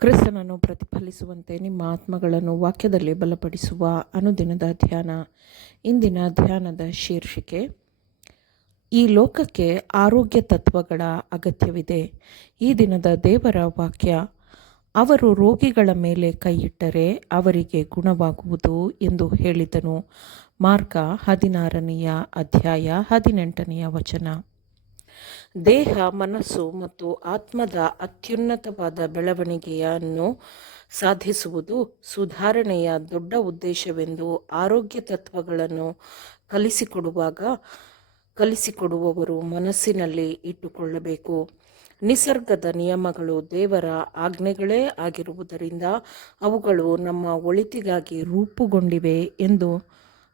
ಕ್ರಿಸ್ತನನ್ನು ಪ್ರತಿಫಲಿಸುವಂತೆ ನಿಮ್ಮ ಆತ್ಮಗಳನ್ನು ವಾಕ್ಯದಲ್ಲಿ ಬಲಪಡಿಸುವ ಅನುದಿನದ ಧ್ಯಾನ. ಇಂದಿನ ಧ್ಯಾನದ ಶೀರ್ಷಿಕೆ, ಈ ಲೋಕಕ್ಕೆ ಆರೋಗ್ಯ ತತ್ವಗಳ ಅಗತ್ಯವಿದೆ. ಈ ದಿನದ ದೇವರ ವಾಕ್ಯ, ಅವರು ರೋಗಿಗಳ ಮೇಲೆ ಕೈಯಿಟ್ಟರೆ ಅವರಿಗೆ ಗುಣವಾಗುವುದು ಎಂದು ಹೇಳಿದನು. ಮಾರ್ಕ 16ನೇ ಅಧ್ಯಾಯ 18ನೇ ವಚನ. ದೇಹ, ಮನಸ್ಸು ಮತ್ತು ಆತ್ಮದ ಅತ್ಯುನ್ನತವಾದ ಬೆಳವಣಿಗೆಯನ್ನು ಸಾಧಿಸುವುದು ಸುಧಾರಣೆಯ ದೊಡ್ಡ ಉದ್ದೇಶವೆಂದು ಆರೋಗ್ಯ ತತ್ವಗಳನ್ನು ಕಲಿಸಿಕೊಡುವವರು ಮನಸ್ಸಿನಲ್ಲಿ ಇಟ್ಟುಕೊಳ್ಳಬೇಕು. ನಿಸರ್ಗದ ನಿಯಮಗಳು ದೇವರ ಆಜ್ಞೆಗಳೇ ಆಗಿರುವುದರಿಂದ ಅವುಗಳು ನಮ್ಮ ಒಳಿತಿಗಾಗಿ ರೂಪುಗೊಂಡಿವೆ ಎಂದು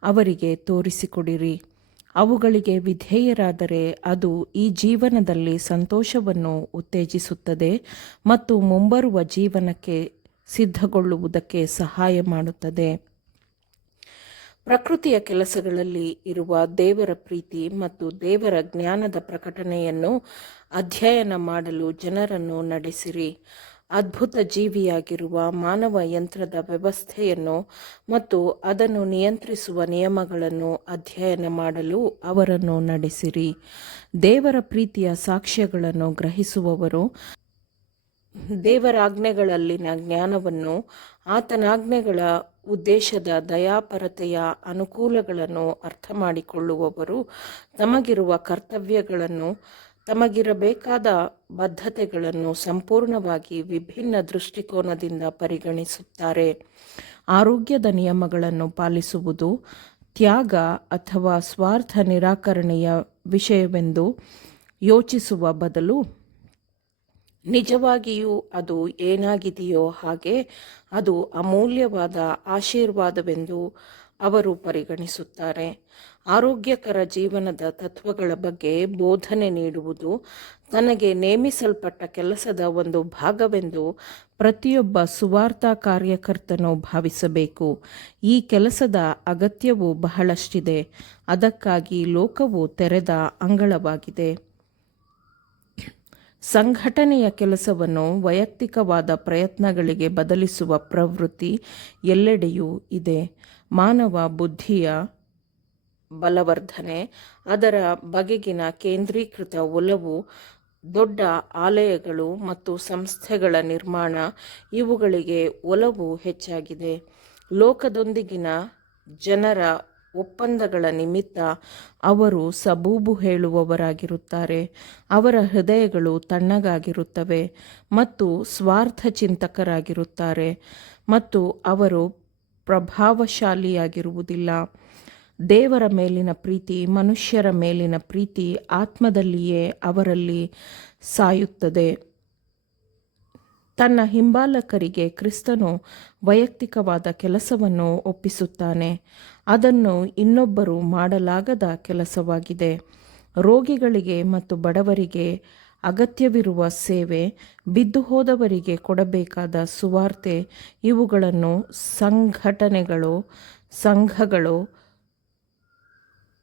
ಅವರಿಗೆ ತೋರಿಸಿಕೊಡಿರಿ. ಅವುಗಳಿಗೆ ವಿಧೇಯರಾದರೆ ಅದು ಈ ಜೀವನದಲ್ಲಿ ಸಂತೋಷವನ್ನು ಉತ್ತೇಜಿಸುತ್ತದೆ ಮತ್ತು ಮುಂಬರುವ ಜೀವನಕ್ಕೆ ಸಿದ್ಧಗೊಳ್ಳುವುದಕ್ಕೆ ಸಹಾಯ ಮಾಡುತ್ತದೆ. ಪ್ರಕೃತಿಯ ಕೆಲಸಗಳಲ್ಲಿ ಇರುವ ದೇವರ ಪ್ರೀತಿ ಮತ್ತು ದೇವರ ಜ್ಞಾನದ ಪ್ರಕಟಣೆಯನ್ನು ಅಧ್ಯಯನ ಮಾಡಲು ಜನರನ್ನು ನಡೆಸಿರಿ. ಅದ್ಭುತ ಜೀವಿಯಾಗಿರುವ ಮಾನವ ಯಂತ್ರದ ವ್ಯವಸ್ಥೆಯನ್ನು ಮತ್ತು ಅದನ್ನು ನಿಯಂತ್ರಿಸುವ ನಿಯಮಗಳನ್ನು ಅಧ್ಯಯನ ಮಾಡಲು ಅವರನ್ನು ನಡೆಸಿರಿ. ದೇವರ ಪ್ರೀತಿಯ ಸಾಕ್ಷ್ಯಗಳನ್ನು ಗ್ರಹಿಸುವವರು ದೇವರಾಜ್ಞೆಗಳಲ್ಲಿನ ಜ್ಞಾನವನ್ನು, ಆತನಾಜ್ಞೆಗಳ ಉದ್ದೇಶದ ದಯಾಪರತೆಯ ಅನುಕೂಲಗಳನ್ನು ಅರ್ಥ ಮಾಡಿಕೊಳ್ಳುವವರು ತಮಗಿರುವ ಕರ್ತವ್ಯಗಳನ್ನು, ತಮಗಿರಬೇಕಾದ ಬದ್ಧತೆಗಳನ್ನು ಸಂಪೂರ್ಣವಾಗಿ ವಿಭಿನ್ನ ದೃಷ್ಟಿಕೋನದಿಂದ ಪರಿಗಣಿಸುತ್ತಾರೆ. ಆರೋಗ್ಯದ ನಿಯಮಗಳನ್ನು ಪಾಲಿಸುವುದು ತ್ಯಾಗ ಅಥವಾ ಸ್ವಾರ್ಥ ನಿರಾಕರಣೆಯ ವಿಷಯವೆಂದು ಯೋಚಿಸುವ ಬದಲು, ನಿಜವಾಗಿಯೂ ಅದು ಏನಾಗಿದೆಯೋ ಹಾಗೆ ಅದು ಅಮೂಲ್ಯವಾದ ಆಶೀರ್ವಾದವೆಂದು ಅವರು ಪರಿಗಣಿಸುತ್ತಾರೆ. ಆರೋಗ್ಯಕರ ಜೀವನದ ತತ್ವಗಳ ಬಗ್ಗೆ ಬೋಧನೆ ನೀಡುವುದು ತನಗೆ ನೇಮಿಸಲ್ಪಟ್ಟ ಕೆಲಸದ ಒಂದು ಭಾಗವೆಂದು ಪ್ರತಿಯೊಬ್ಬ ಸುವಾರ್ತಾ ಕಾರ್ಯಕರ್ತನು ಭಾವಿಸಬೇಕು. ಈ ಕೆಲಸದ ಅಗತ್ಯವು ಬಹಳಷ್ಟಿದೆ. ಅದಕ್ಕಾಗಿ ಲೋಕವು ತೆರೆದ ಅಂಗಳವಾಗಿದೆ. ಸಂಘಟನೆಯ ಕೆಲಸವನ್ನು ವೈಯಕ್ತಿಕವಾದ ಪ್ರಯತ್ನಗಳಿಗೆ ಬದಲಿಸುವ ಪ್ರವೃತ್ತಿ ಎಲ್ಲೆಡೆಯೂ ಇದೆ. ಮಾನವ ಬುದ್ಧಿಯ ಬಲವರ್ಧನೆ, ಅದರ ಬಗೆಗಿನ ಕೇಂದ್ರೀಕೃತ ಒಲವು, ದೊಡ್ಡ ಆಲಯಗಳು ಮತ್ತು ಸಂಸ್ಥೆಗಳ ನಿರ್ಮಾಣ, ಇವುಗಳಿಗೆ ಒಲವು ಹೆಚ್ಚಾಗಿದೆ. ಲೋಕದೊಂದಿಗಿನ ಜನರ ಒಪ್ಪಂದಗಳ ನಿಮಿತ್ತ ಅವರು ಸಬೂಬು ಹೇಳುವವರಾಗಿರುತ್ತಾರೆ. ಅವರ ಹೃದಯಗಳು ತಣ್ಣಗಾಗಿರುತ್ತವೆ ಮತ್ತು ಸ್ವಾರ್ಥ ಚಿಂತಕರಾಗಿರುತ್ತಾರೆ ಮತ್ತು ಅವರು ಪ್ರಭಾವಶಾಲಿಯಾಗಿರುವುದಿಲ್ಲ. ದೇವರ ಮೇಲಿನ ಪ್ರೀತಿ, ಮನುಷ್ಯರ ಮೇಲಿನ ಪ್ರೀತಿ ಆತ್ಮದಲ್ಲಿಯೇ ಅವರಲ್ಲಿ ಸಾಯುತ್ತದೆ. ತನ್ನ ಹಿಂಬಾಲಕರಿಗೆ ಕ್ರಿಸ್ತನು ವೈಯಕ್ತಿಕವಾದ ಕೆಲಸವನ್ನು ಒಪ್ಪಿಸುತ್ತಾನೆ. ಅದನ್ನು ಇನ್ನೊಬ್ಬರು ಮಾಡಲಾಗದ ಕೆಲಸವಾಗಿದೆ. ರೋಗಿಗಳಿಗೆ ಮತ್ತು ಬಡವರಿಗೆ ಅಗತ್ಯವಿರುವ ಸೇವೆ, ಬಿದ್ದು ಹೋದವರಿಗೆ ಕೊಡಬೇಕಾದ ಸುವಾರ್ತೆ, ಇವುಗಳನ್ನು ಸಂಘಗಳು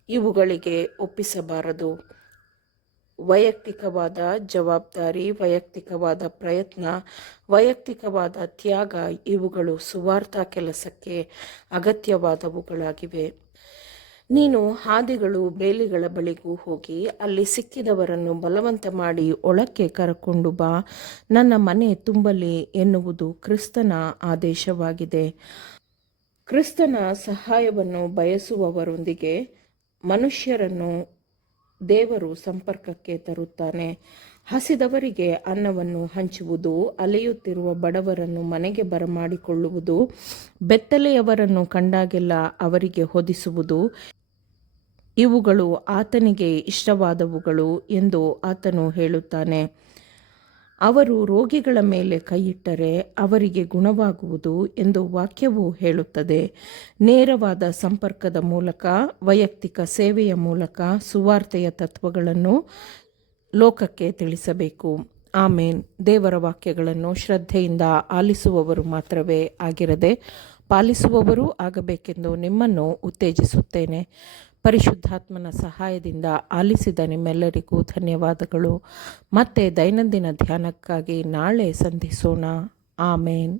ಇವುಗಳಿಗೆ ಒಪ್ಪಿಸಬಾರದು. ವೈಯಕ್ತಿಕವಾದ ಜವಾಬ್ದಾರಿ, ವೈಯಕ್ತಿಕವಾದ ಪ್ರಯತ್ನ, ವೈಯಕ್ತಿಕವಾದ ತ್ಯಾಗ ಇವುಗಳು ಸುವಾರ್ತಾ ಕೆಲಸಕ್ಕೆ ಅಗತ್ಯವಾದವುಗಳಾಗಿವೆ. ನೀನು ಹಾದಿಗಳು ಬೇಲಿಗಳ ಬಳಿಗೂ ಹೋಗಿ ಅಲ್ಲಿ ಸಿಕ್ಕಿದವರನ್ನು ಬಲವಂತ ಮಾಡಿ ಒಳಕ್ಕೆ ಕರಕೊಂಡು ಬಾ, ನನ್ನ ಮನೆ ತುಂಬಲಿ ಎನ್ನುವುದು ಕ್ರಿಸ್ತನ ಆದೇಶವಾಗಿದೆ. ಕ್ರಿಸ್ತನ ಸಹಾಯವನ್ನು ಬಯಸುವವರೊಂದಿಗೆ ಮನುಷ್ಯರನ್ನು ದೇವರು ಸಂಪರ್ಕಕ್ಕೆ ತರುತ್ತಾನೆ. ಹಸಿದವರಿಗೆ ಅನ್ನವನ್ನು ಹಂಚುವುದು, ಅಲೆಯುತ್ತಿರುವ ಬಡವರನ್ನು ಮನೆಗೆ ಬರಮಾಡಿಕೊಳ್ಳುವುದು, ಬೆತ್ತಲೆಯವರನ್ನು ಕಂಡಾಗೆಲ್ಲ ಅವರಿಗೆ ಹೊದಿಸುವುದು, ಇವುಗಳು ಆತನಿಗೆ ಇಷ್ಟವಾದವುಗಳು ಎಂದು ಆತನು ಹೇಳುತ್ತಾನೆ. ಅವರು ರೋಗಿಗಳ ಮೇಲೆ ಕೈಯಿಟ್ಟರೆ ಅವರಿಗೆ ಗುಣವಾಗುವುದು ಎಂದು ವಾಕ್ಯವು ಹೇಳುತ್ತದೆ. ನೇರವಾದ ಸಂಪರ್ಕದ ಮೂಲಕ, ವೈಯಕ್ತಿಕ ಸೇವೆಯ ಮೂಲಕ ಸುವಾರ್ತೆಯ ತತ್ವಗಳನ್ನು ಲೋಕಕ್ಕೆ ತಿಳಿಸಬೇಕು. ಆಮೇನ್. ದೇವರ ವಾಕ್ಯಗಳನ್ನು ಶ್ರದ್ಧೆಯಿಂದ ಆಲಿಸುವವರು ಮಾತ್ರವೇ ಆಗಿರದೆ ಪಾಲಿಸುವವರೂ ಆಗಬೇಕೆಂದು ನಿಮ್ಮನ್ನು ಉತ್ತೇಜಿಸುತ್ತೇನೆ. ಪರಿಶುದ್ಧಾತ್ಮನ ಸಹಾಯದಿಂದ ಆಲಿಸಿದ ನಿಮ್ಮೆಲ್ಲರಿಗೂ ಧನ್ಯವಾದಗಳು. ಮತ್ತೆ ದೈನಂದಿನ ಧ್ಯಾನಕ್ಕಾಗಿ ನಾಳೆ ಸಂಧಿಸೋಣ. ಆಮೇನ್.